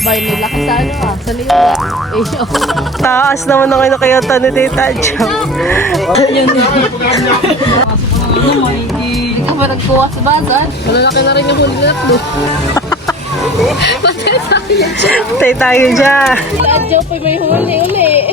Bay nila kasi sa ano sa liwa. Taas naman ang kinakayata ni Tita Jo. Yun yun. Hindi ka ba nagkuha sa bazar? Malalaki na rin yung huli na ito. Patay tayo. Tay tayo dyan. Tita Jo po may huli.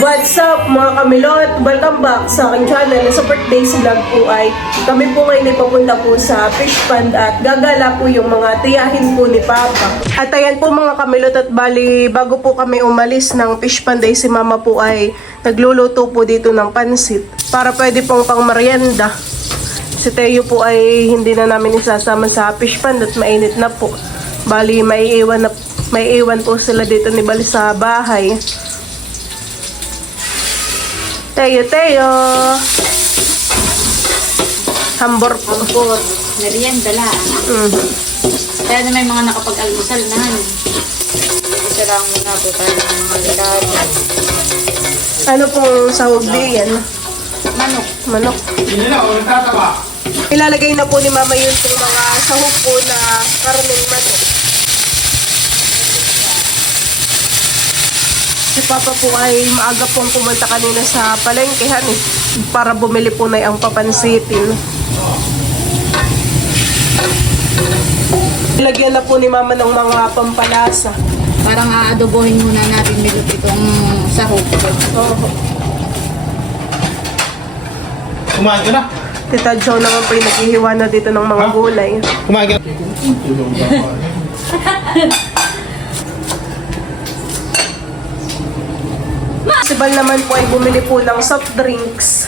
What's up mga kamilot? Welcome back sa aking channel. Sa birthday vlog po ay kami po ngayon ay papunta po sa fish pond at gagala po yung mga tiyahin po ni Papa. At ayan po mga kamilot at bali bago po kami umalis ng fish pond ay si Mama po ay nagluluto po dito ng pansit para pwede pong pang merienda. Si Teo po ay hindi na namin isasama sa fish pond at mainit na po. Bali may iwan po sila dito ni Bali sa bahay. Teo. Hambor po. Hambor. Merienda lang. Kaya na may mga nakapag-almusal na. Isa lang muna po tayo ng mga ligado. Ano pong sahog di yan? Manok. Ilalagay na po ni Mama yun sa mga sahog po na karneng manok. Si Papa po ay maaga pong pumunta kanina sa palengkehan para bumili po na ang papansitin. Ilagyan na po ni Mama ng mga pampalasa. Parang aadobohin muna natin nito itong sahog. Kumain ka na? Tita Jo naman po yung naghihiwa na dito ng mga gulay. Kumain ka na? Si Bal naman po ay bumili po ng soft drinks.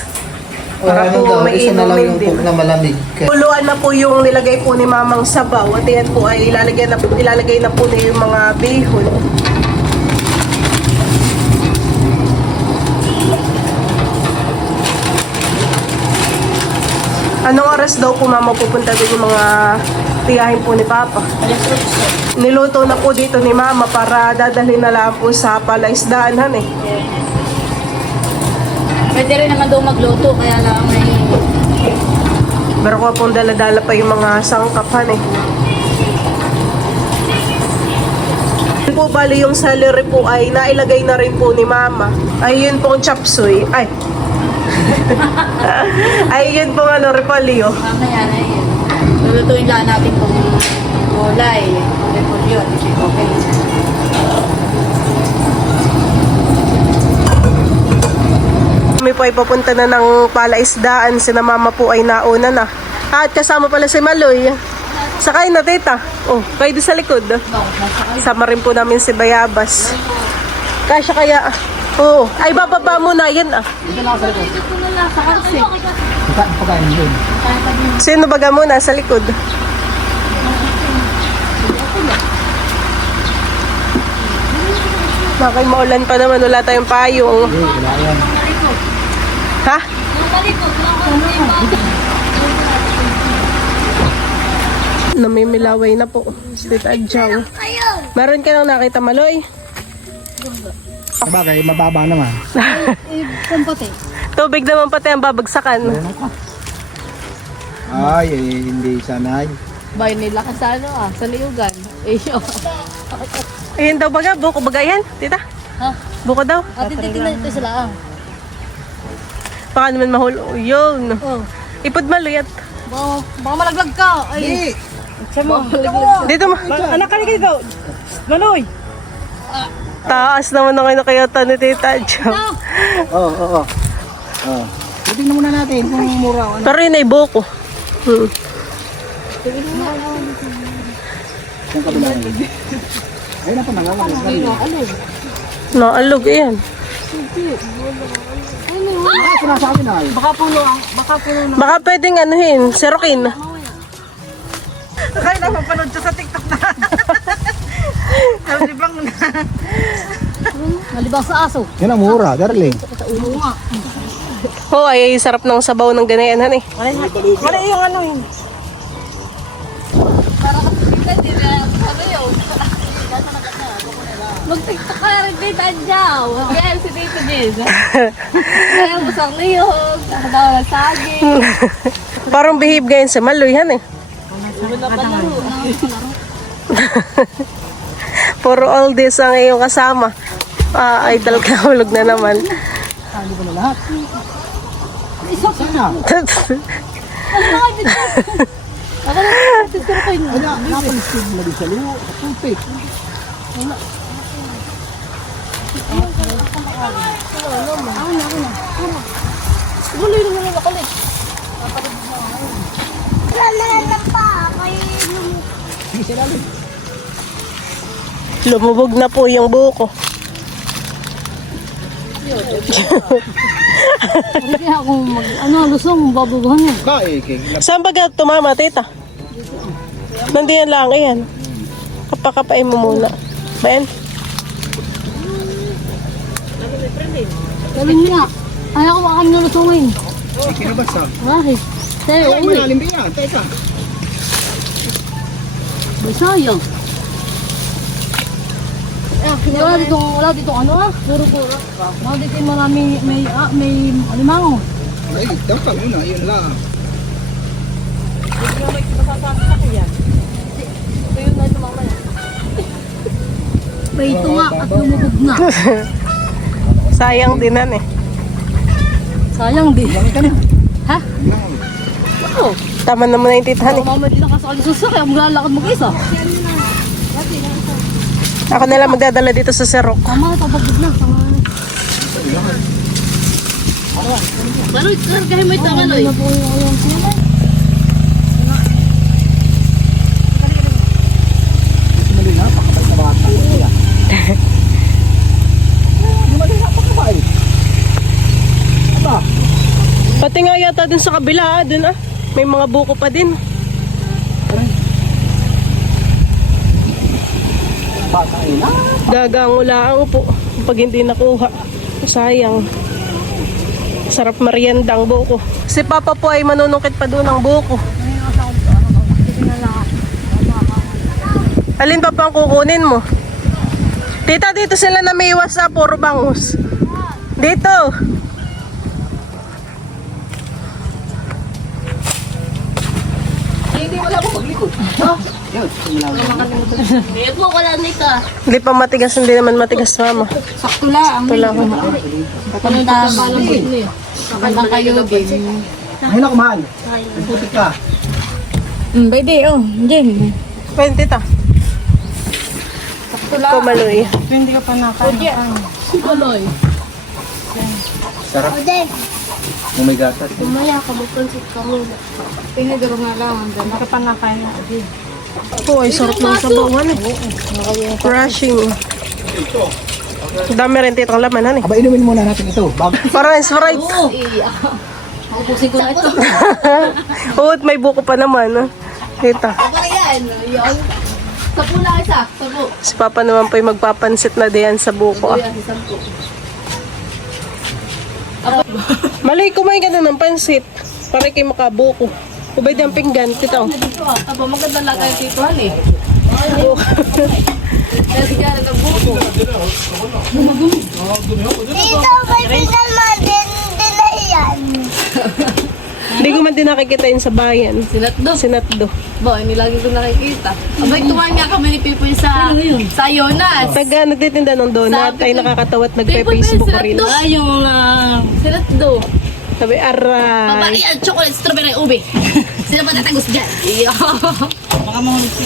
Para po isa na lang mainom yung din. coke na malamig. Puluan na po yung nilagay po ni Mamang sabaw. At yan po ay ilalagay na po na yung mga bihon. Anong oras daw po Mama pupunta din yung mga tiyahin po ni Papa? Niluto na po dito ni Mama para dadalhin na lang po sa palaisdaanan Pwede rin naman daw magluto, kaya lang may... Pero ko pong dala-dala pa yung mga sangkapan Yun po bali yung celery po ay nailagay na rin po ni Mama. Ay yun pong chapsuy. Ay yun pong repolyo. Mamaya na yun. Lulutuin lang natin kung gulay. Repolyo, okay. Kami po ay papunta na ng palaisdaan. Sina Mama po ay nauna na. At kasama pala si Maloy. Sakay na tita. Oh, kayo doon sa likod. Sama rin po namin si Bayabas. Kasya kaya. Oh, ay bababa muna yan Pagkain yun. Sino baga muna sa likod? Bakit maulan pa naman, wala tayong payong. Wala yan. Ha? Namimilaway na po. Street Adjaw. Meron ka nang nakita, Maloy? Sabagay, mababa naman. Tubig naman pati ang babagsakan. Ay, hindi sanay. Bay nila kasi sa ano sa liugan. Ayun daw baga, buko baga yan, tita? Ha? Buko daw. At titignan ito sila Baka naman mahulog. Yun. Oh. Ipod maluyat. Baka malaglag ka. Ay. Siya mo. Dito mo. Anak ka dito. Manoy. Taas naman ang kinakayata ni Tita Jo. Oo. Tingnan muna natin kung mura. Pero yun ay buko. Yung kabila. Ayun na pa nangalang. Naalog yan. Sila sa akin ay. Baka puno na. Baka pwedeng anuhin, serokin. Kaya na mapanood siya sa TikTok na. Sabi bang na. Malibang sa aso. Yan ang mura, darling. Oo nga. Oh, ay sarap ng sabaw ng ganayan, han Wala yung ano yun. Mag-tiktok ka rin kay Tadjaw. Yan, si Tito Jez. Kaya busang liyog. Nakadawa na saging. Parang behave ngayon sa Maloy, han eh. Puro all this ang iyong kasama. Idol ka, hulog na naman. Hindi ko na lahat. Sana. Wala, napalistig na din sa luho. Sa tupik. Sige, sila lang. Lumubog na po yung buko. Kaya kung lusong, babugahan niya. Saan ba ka tumama, tita? Nandiyan lang, ayan. Kapakapain mo muna. Ben? Galing niya. Ayaw ko makakami nalusungin. Kinabasa. Bakit? Tayo, Ay, malalim ba yan? Teka. may sayang. Wala ditong ano puro. Wala dito yung marami, may alimango. Ay, dapat yun na. Yun lang. May tunga at lumubog na. Sayang dinan eh. Sayang di. Ha? Tama naman na yung titahan eh. Mama, di nakasakali sa sakay. Maglalakad mag-isa. Ako na lang magdadala dito sa Serok. Tama, papagod na. Maloy, kahit may tanga, Maloy. Mali na, pakabay sa bata. Di mali na, pakabay. Aba, Pati nga yata dun sa kabila, dun ah. May mga buko pa din. bata ina. Gagangulaan po pag hindi nakuha. Sayang. Sarap merienda ang buko. Si Papa po ay manunungkit pa doon ng buko. Alin pa pang kukunin mo? Tita, dito sila namiwas sa puro bangus. Dito. Hindi wala ko maglikod. Ha? Yun, Hindi po, wala nito. Hindi pa matigas, hindi naman matigas mama. Sakto lang. Ito lang. Magandang kayo, game. Ayun ako, mahal. Putik ka. Pwede, oh. Game. Pwede tita. Sakto lang. Kumaloy. Hindi ka pa nakain. Maloy. Sarap. Oh my God. Mamaya ka, magpansit ka muna. Pinidoro nga lang. Hindi ka pa nakain. Oh, ay sarap ng sabawan eh. Crushing. Dami rin titong laman, han eh. Aba, inumin muna natin ito. Bago. French fries. Ubusin ko na ito. Oo, at may buko pa naman. Ah. Tita. Para yan. Yan. Sapo na isa. Sapo. Si Papa naman po yung magpapansit na diyan sa buko. Ah. Yan, sampo. Malay, kumain ka na ng pansit. Para kayo makabuko. Ubay ang pinggan, tita. Dito ah. Aba, maganda lang kayo tituhan eh. Kasi kaya nagkabuko. Dito, may pinalman din na yan. Hindi ko man din nakikita yun sa bayan. Sinatdo. Sinatdo. Ba, hindi lagi ko nakikita. Abay, tuwan nga kami ni Pipoy sa Yonas. Nagtitinda ng donut Sabi ay ko, nakakatawa at nagpe-Facebook ko rin. Ah, yung sinatdo. Sabi, aray. Babae ang chocolate, strawberry, ube. Sino ba tatagos dyan?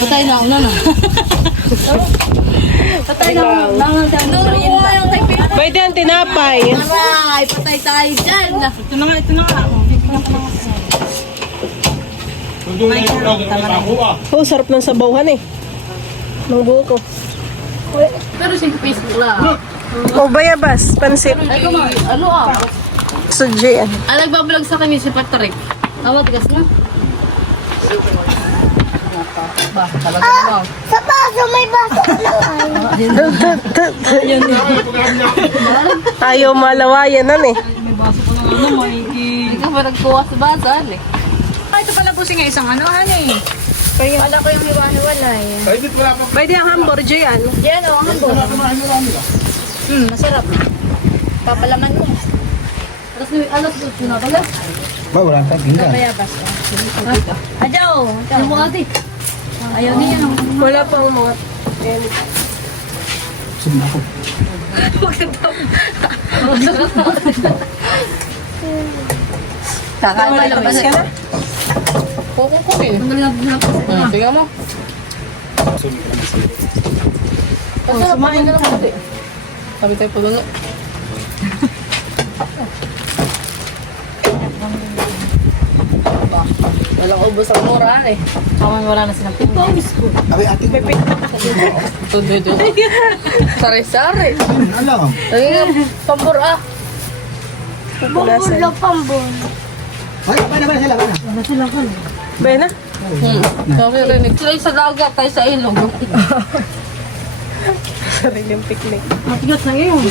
Patay na ako na na. Patay na ako na na. Yung kay Pipoy. Pwede ang tinapay. Aray, patay tayo dyan. Ito na nga, ito na nga. Oh, sarap ng sabawhan eh. Ng buko. Pero sa Facebook lang. O bayabas, pansit. Ay, ano ah? Sudji. Nagbablog sa kami si Patrick. Tigas na. Ba, talaga na. Sa baso, may baso na. Ayaw malawayan nan eh. Hindi ka ba nagkuha sa basal eh? Ito pala po nga isang ano, honey. Wala ko yung hiwa-hiwalay. Pwede ang hamburger yan. Yan o, ang hambog. Masarap. Papalaman mo. Alas 8 na pala. Ba, wala tayong pinggan. Bayabas. Adyaw! Ano mo ate? Ayaw niya nang... Wala pang mga... Summa ako. Lumabas ka na? Tingnan mo. Sumain ka lang. Sabi tayo pulo. Walang ubos ang mura eh. Wala na silang pipawis ko. Abi, ate, bebe. Sari-sari. Ano? Ay, pambor ah. Bumbulo pambon. Ay, ba na sila? Bena? Sabi rin, sila sa dagat, tayo sa ilog. Sariling picnic. Matigas na ngayon.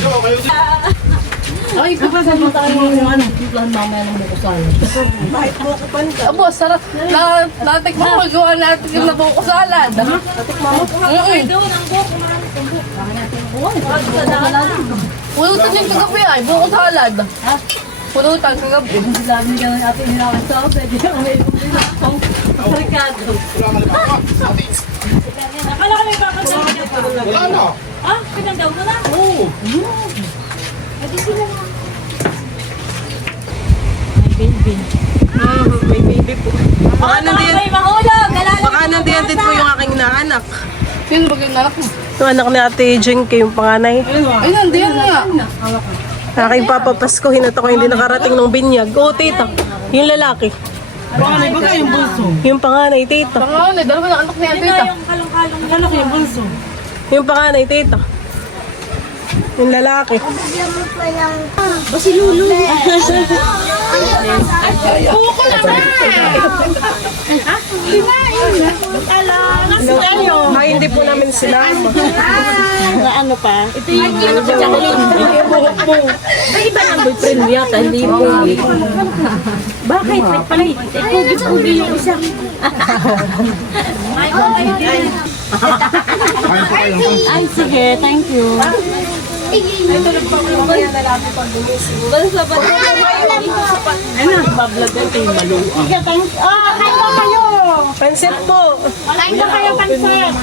Ay, kapag mo tayo yung ano, plan mamaya ng bukusan. Kahit buko panda. Abo, sarap. Natik mo, magawa natin yung nabuko salad. Natikma mo? Pulutan yung kagabi ay, buko salad. Pulutan kagabi. Laging gano'n natin hinawan sa pwede yung may pang Ricardo. Akala ko may papagawa niya pa. Wala na. Ah, pinandaw mo na? Oo. Adi sila na. May baby po. Baka nandiyan, May mahulog! Galala! baka nandiyan din po yung aking naanak. Sino ba yung anak mo? Yung anak ni Ate Jinky, yung panganay. Ay, nandiyan nga. Aking papapaskohin at ako hindi nakarating ng binyag. Oo, tita. Yung lalaki. Panganay ba yung bunso? Yung panganay, tita. Pangaon eh, dalawa ng anak niya, tita. Yung kalong-kalong. Ano ko yung bunso? Yung panganay, tita. Yung lalaki. Bigyan mo pa lang. Ay, hindi po namin sinama. Ano pa? Ito yung ano pa siya Ay, iba ng boyfriend mo yata, hindi yung pogi. Bakit? Nagpalit. Eh, pogi-pogi yung isa. Ay, Ay, sige, thank you. Ito nagpapalagay na lalaki pag gumising. Ano? Bablog ito yung maluwa. Sige, thank you. Oh, kain ba kayo? Pansit po. Kain ba kayo, pansit?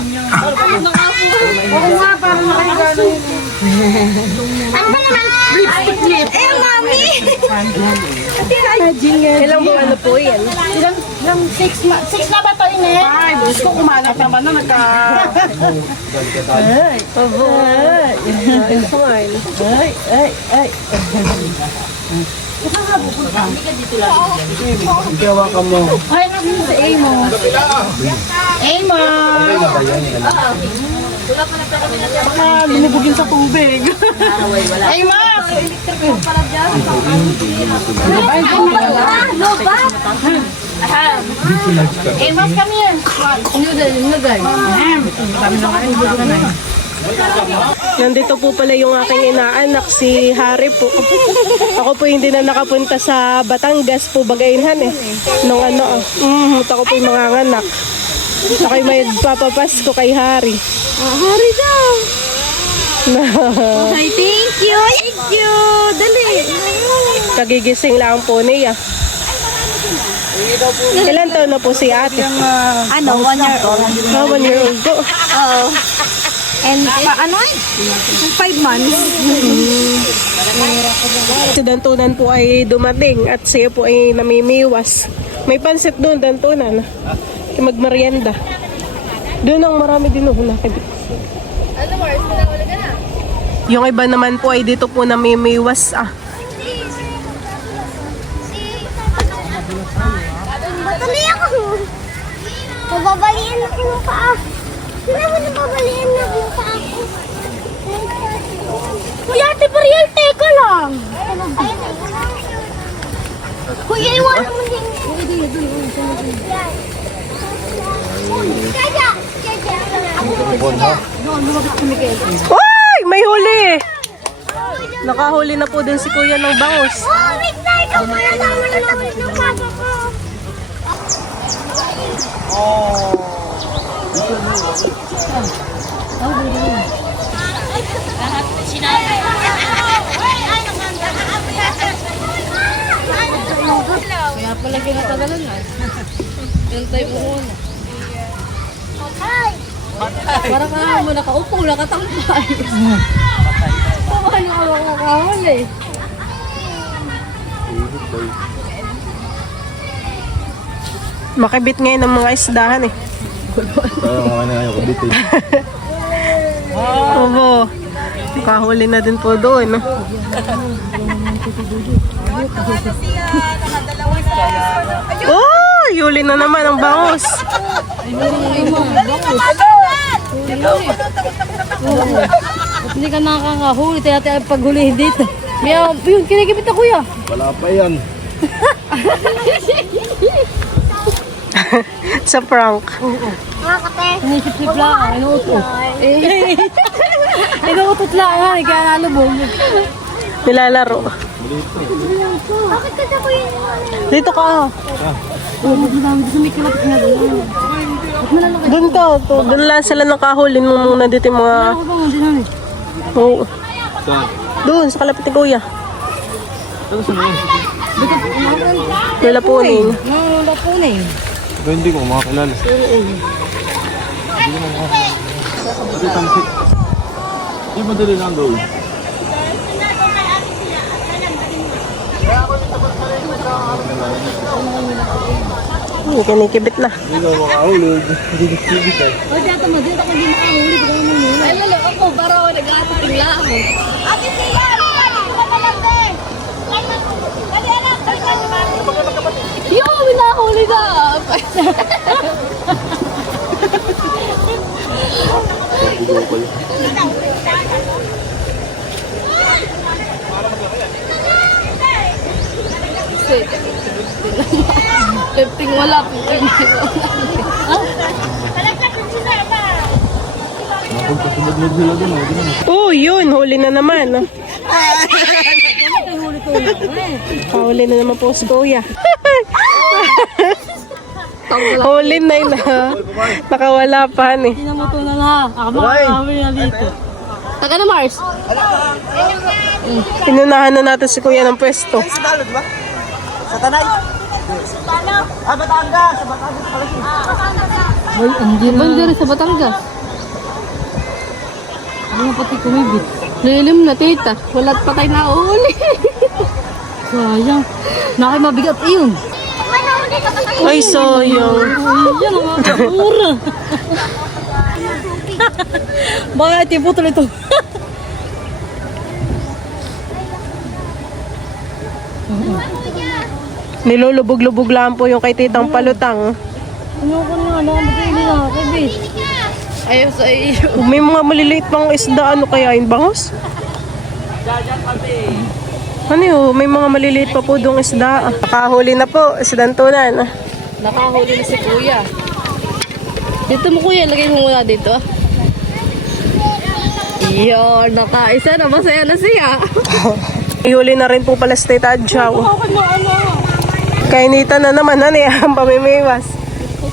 Oo nga, parang nakahiga na yun. Ano ba naman? Lipstick. Eh, mami! Ilang buwan na po yan? Ilang 6 na ba ito, Ine? Ay, Diyos ko, kumalat naman na nagka... Smile. Kiyawa ka mo. Ay, naku sa Amo. Amo! Baka linibugin sa tubig. Ay, ma! Amos, come here. Nandito po pala yung aking inaanak, si Harry po. Ako po hindi na nakapunta sa Batangas po, Bagainhan eh. Nung ano, ako po yung mga anak. Ako'y may papapasko kay Harry. Hari daw! Ay, thank you! Thank you! Dali! Kagigising lang po niya. Ilan taon na po si ate? Ano, 1 year old? 1 year old po. Oo. And, ano? 5 months. Si Dantunan po ay dumating at siya po ay namimiwas. May pansit doon, Dantunan. Magmerienda. Doon ang marami din nakikita. Yung iba naman po ay dito po namimiwas. Batali ako. Nababalian ako ng paa. Sino mo nababalian na yung paa ko? Kuya, Ate Mariel, teka lang. Kuya, iwan mo din. Jaja! Ay! May huli! Nakahuli na po din si Kuya ng bangus. Oh, wait na! Ikaw pa na naman ang tawid ng papa ko. Kaya pala kinatagalan na. Hintay mo muna. Parang ka mo nakaupo, nakatampay. Paano ka makakahal eh? Makibit ngayon ng mga isdahan eh. Parang mga na ngayon kabit eh. Obo. Kahuli na din po doon. Oh, yuli na naman ang bangus. Hindi ka nakakahuli, tayo paghuli dito. May yun, kinikipit ako ya. Wala pa yan. Sa prank. Mga kate. Inisip-sip lang, inuutot. Inuutot lang nga, kaya nalubog. Nilalaro. Bakit ka ko yun? Dito ka. Gusto may kalapit nga doon. Ba't malalaki? Doon ka. Doon lang sila nakahulin mo muna dito yung mga... Ako bang hindi namin? Oo. Saan? Doon, sa kalapit ni Kuya. Saan sa mga? Lalapunin. Wala po na eh. Hindi ko makakilala. Hindi mo makakilala. Hindi tamsik. Hindi madali lang doon. Kinikibit na. Hindi ko makahulog. Hindi ko kibit eh. O, dito mo, dito ako hindi makahuli. Baka mo muna. Ay, lalo ako, para ako nag-aatiting lang ako. Ate Tia! Yo, may nakahuli na! Hindi ko Pepting wala, pepting Napagkasunod sila doon. Hindi naman. Oh, yun. Huli na naman. Huli na naman po si Kuya. Huli na yun ha. Nakawala pa eh. Pinamoto na na. Ako makakahuli na dito. Taga na Mars? Inunahan na natin si Kuya ng pwesto. Sa Tanay. Ah, Batangas. Sa Batangas pala siya. Ay, hindi na. Hindi rin sa Batangas. Hindi mo pati kumibit. Lilim na tita. Wala't patay na uli. Sayang. Nakay mabigat iyon. Ay, sayang. Yan ang mga kapura. Baka itiputol ito. Nilulubog-lubog lang po yung kay Titang Palutang. Ano ko na, nakabagay na, kabis. Ayaw sa iyo. Kung may mga maliliit pang isda, ano kaya yung bangus? Ano yun? May mga maliliit pa po doong isda. Nakahuli na po, isdang tunan. Nakahuli na si kuya. Dito mo kuya, lagay mo muna dito. Yun, nakaisa na, masaya na siya. Ihuli na rin po pala si Tita Adjaw. Okay mo, ano? Kainita na naman, ano yan, pamimiwas.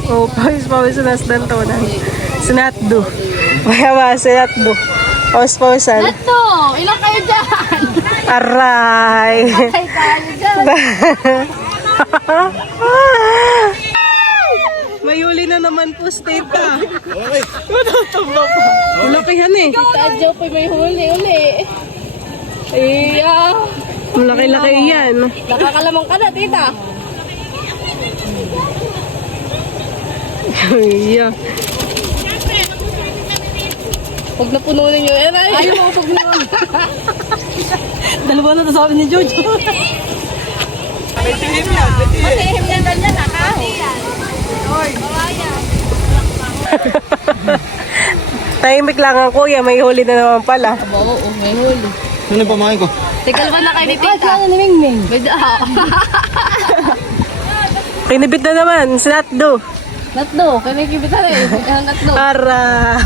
Oh, pawis na isdang tunan. Sinatdo. Kaya ba, sinatdo. Pawis-pawisan. Ito, ilang kayo dyan? Aray! Ay, tayo dyan. May huli na naman po si Tita. Matutamba pa. Malakihan eh. Tadyo po may huli-uli. Iya. Malaki-laki yan. Nakakalamang ka na, tita. Iya. Huwag na pununin nyo. Ayaw mo, huwag na. Dalawa na sabi ni Jojo. Matihim yan ganyan, nakaho. Tahimik lang ang kuya, may huli na naman pala. Oo, may huli. Ano yung pamain ko? Tikal ba na kayo ni tita? Ano ni Mingming? Kinibit na naman, sinatdo. Natlo, kinikibit na rin. Natlo. Aray.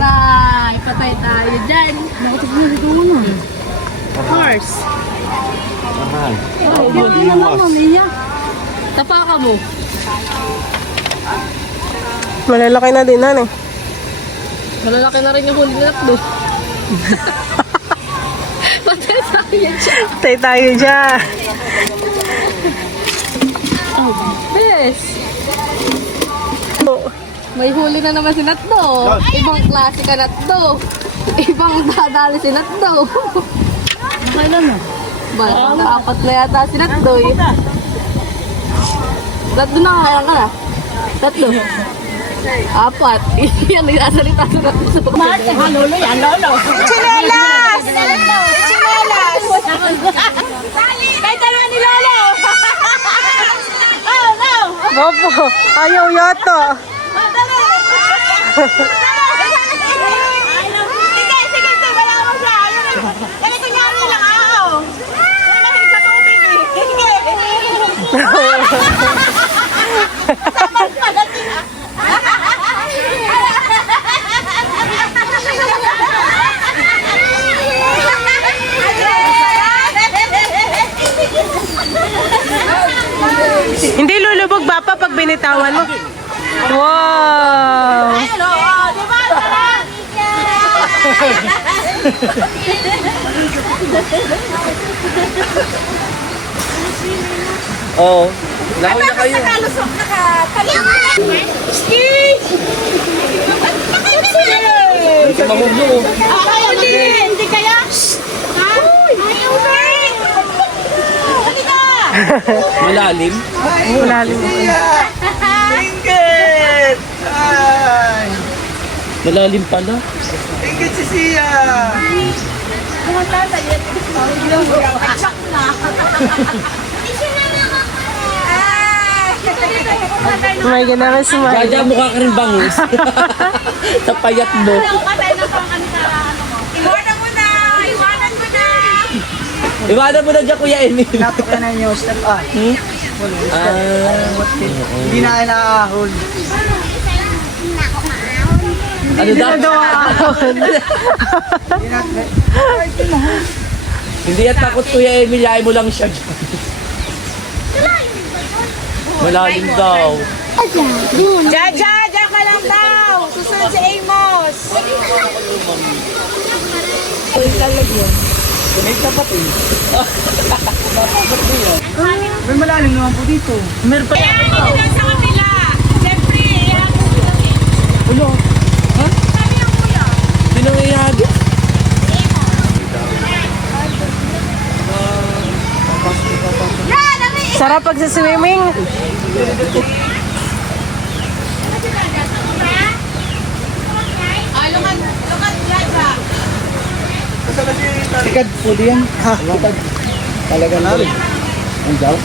Aray, patay tayo dyan. Nakatag na dito muna. Horse. Mahal. Dito na lang, mamiya. Tapaka mo. Malalaki na din, ano eh. Malalaki na rin yung huli na natlo. Patay tayo dyan. Tay tayo dyan. Bes! May huli na naman si Natdo. Ibang klase ka Natdo. Ibang dadali si Natdo. Kailan na? Apat na yata si Natdo eh. Natdo na kaya ka na. Natdo. Apat. Yan, nagsasalita sa Natdo. Lolo yan, lolo. Chinelas! Chinelas! Kay dalawa ni lolo. Oh, no. Opo, ayaw yata. Sige, wala mo siya. Yan ang kunyari lang, ako. May mahilig sa tubig eh. Sabag pa, dati na. Hindi lulubog ba pa pag binitawan mo? Wow! Ayun, oo, di ba? Sarap. Oo. Lahon na kayo. Nakalusok, nakatalong. Hindi mamuglo. Ayaw din! Hindi kaya? Ayaw din! Halika! Malalim. Malalim. Malalim pala. May ganaman sumali. Jaja, mukha ka rin bangus. Sa payat mo. Iwanan mo na! Iwanan mo na! Iwanan mo na dyan, Kuya Emil. Napakanan nyo, step on. Hindi na kayo nakakahol. Ano daw? Hindi yan takot, Kuya Emil. Yain mo lang siya dyan. Malalim daw. Jaja! Diyan ka lang daw! Susunod si Amos! May tapat eh. May malalim naman po dito. Meron pa yan. Hindi sa kabila! Siyempre, ihapon mo lang eh. Ulo. Ha? Sabi ng kuya. Sino ang ihabi? Sarap pag sa swimming. Lukat, Jaja! Tikad po diyan. Ha, tikad. Talaga na. Ang daw.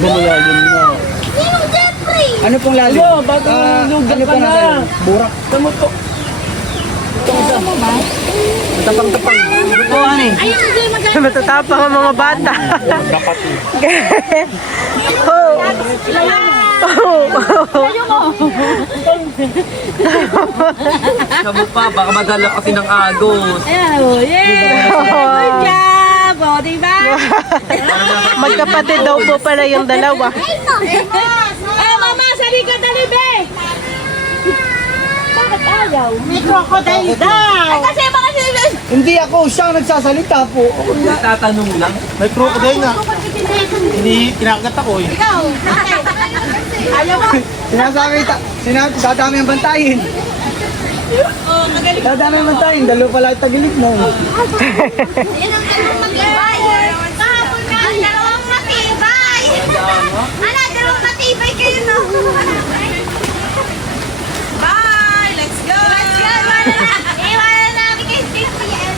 Malalim na. Yung Jeffrey! Ano pong lalim? Ano, bago lugat ano pa pong na. nasa lalim? Burak. Tamo to. Tapang-tapang. Ito ano eh. Matatapang ang mga bata. Dapat eh. Oh. Sabi pa, baka magala kasi ng agos. Good job! O, diba? Magkapatid daw po pala yung dalawa. Eh, mama, sali ka dali, be! Bakit ayaw? May crocodile daw! Kasi baka Hindi ako, siya ang nagsasalita po. Tatanong lang. May crocodile nga. Hindi, kinakagat ako eh. ikaw! Ayaw mo? Sinabi, dadami ang bantayin. Oh, magaling. Dadami ang bantayin, dalawa pala at tagilid mo. Yan ang dalawang matibay. Kahapon na ang dalawang matibay. Ala, dalawang matibay kayo no. Bye! Let's go! Let's go. Iwanan namin kay CPS.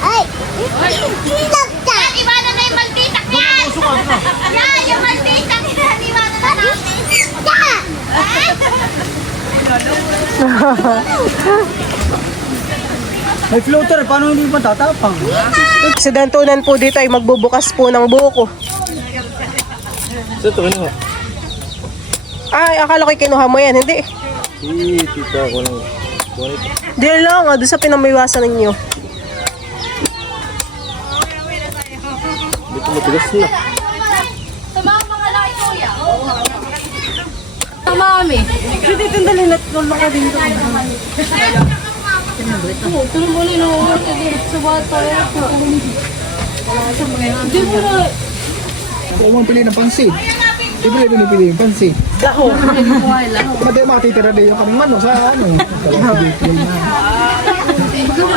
Ay! Kinagta! Iwanan na yung malditak yan! Yan! Yung malditak yan! Iwanan na namin! May floater, paano hindi matatapang? Si Dantunan po dito ay magbubukas po ng buko. So, ito ano? Ay, akala ko kinuha mo yan. Hindi. Tita ko lang. Di lang, doon sa pinamiwasan ninyo. Dito matigas na. Mami. Hindi tindalin at tulong ka din doon. Tulong mo rin ako sa bata. Hindi mo na. Kung mo pili ng pansin. Siyempre pinipili yung pansit. Laho. Pati matitira din yung kaming manok sa ano.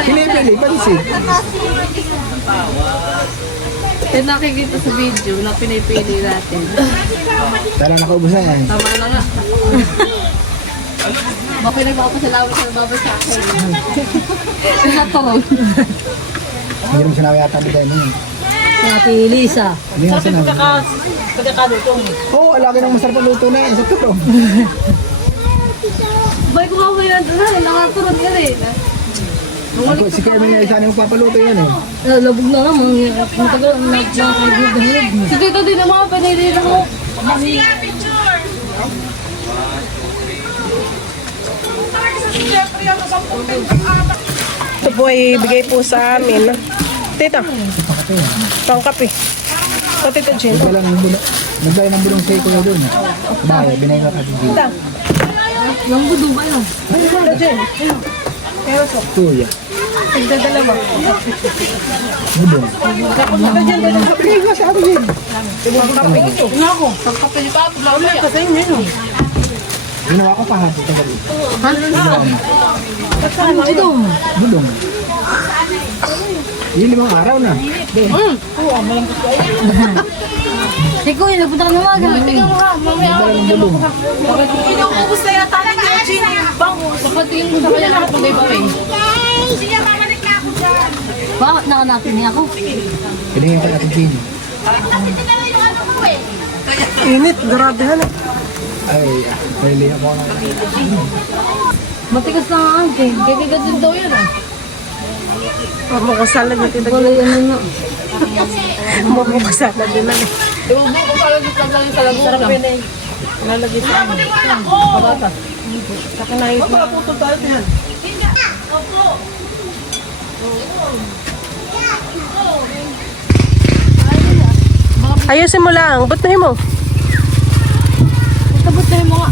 Pinipili pansit. Kaya nakikita sa video na pinipili natin. Tara nakaubos na yan. Tama na nga. Bakit nagpapasalamat sa babay sa akin? Natural. Hindi naman sinabi yata ni Dani. Ate Lisa. Hindi nga sinabi. Oo, alagay ng masarap na luto na yan. Sa turo. Bay ko kaway na doon na. Nakaturon ka rin. Ako, si Kermin nga isa nang papaluto yan eh. Labog na naman. Matagal ang nakakaibugan. Si Tito din naman. Pinili lang ako. Ito po ay bigay po sa amin. Tita, pangkape. O Tita Jen. Naglay ng bulong sa kuya doon. Bahay, binay ka kasi dito. Tita, Yung budo ba yun? Tita Jen. Kuya. Tigdadalawa. Bulong. Tita Jen, bigay ko sa amin. Pangkape ito. Nako, pagkape ni Papa. Wala pa sa inyo. Ginawa ko pa hapon tagal. Bulong. Yung 5 araw na. Ikaw yun, nagpunta ka na maga. Tingnan mo ha, mamaya ako. Inuubos na yata ng Eugene yung bangus. Pagpatingin mo sa kanya lahat ng giveaway. Sige, mamalik na ako dyan. Bakit nakanapin niya ako? Pinigyan ka natin Jenny. Kasi tinalo yung ano mo eh. Init, grabe hanap. Ay, pwede ako na. Matigas na nga ang cake. Gagigat din daw yan ah. Makasalad na Tita Wala Jen. yan na. Makasalad din na. Iwag mo ko pala dito lang yung talabugan. Sarap yun eh. Lalagay sa amin. Pabata. Sa kanahit na. Ayusin mo lang. Ba't na mo? Tabot na yung mga...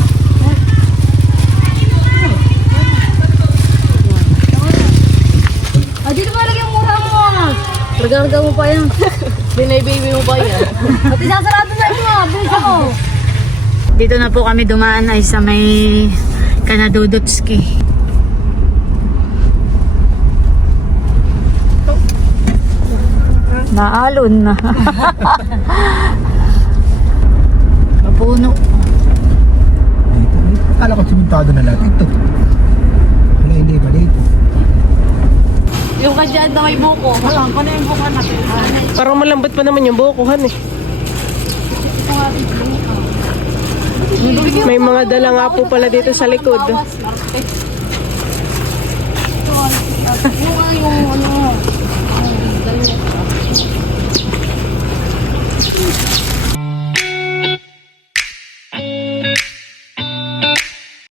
Ah, dito ba lagyan mo mura mo ah? Lagarga mo pa yan. Binay-baby mo pa yan. At isasarado na ito ah. Bilis ako. Dito na po kami dumaan ay sa may Kanadudotski. Naalon na. Mapuno. Akala ko simentado na lahat ito. Wala, hindi ba dito? Yung kasyad na may buko. Alam ko na yung buko natin. Parang malambot pa naman yung bukuhan eh. May mga dala nga po pala dito sa likod.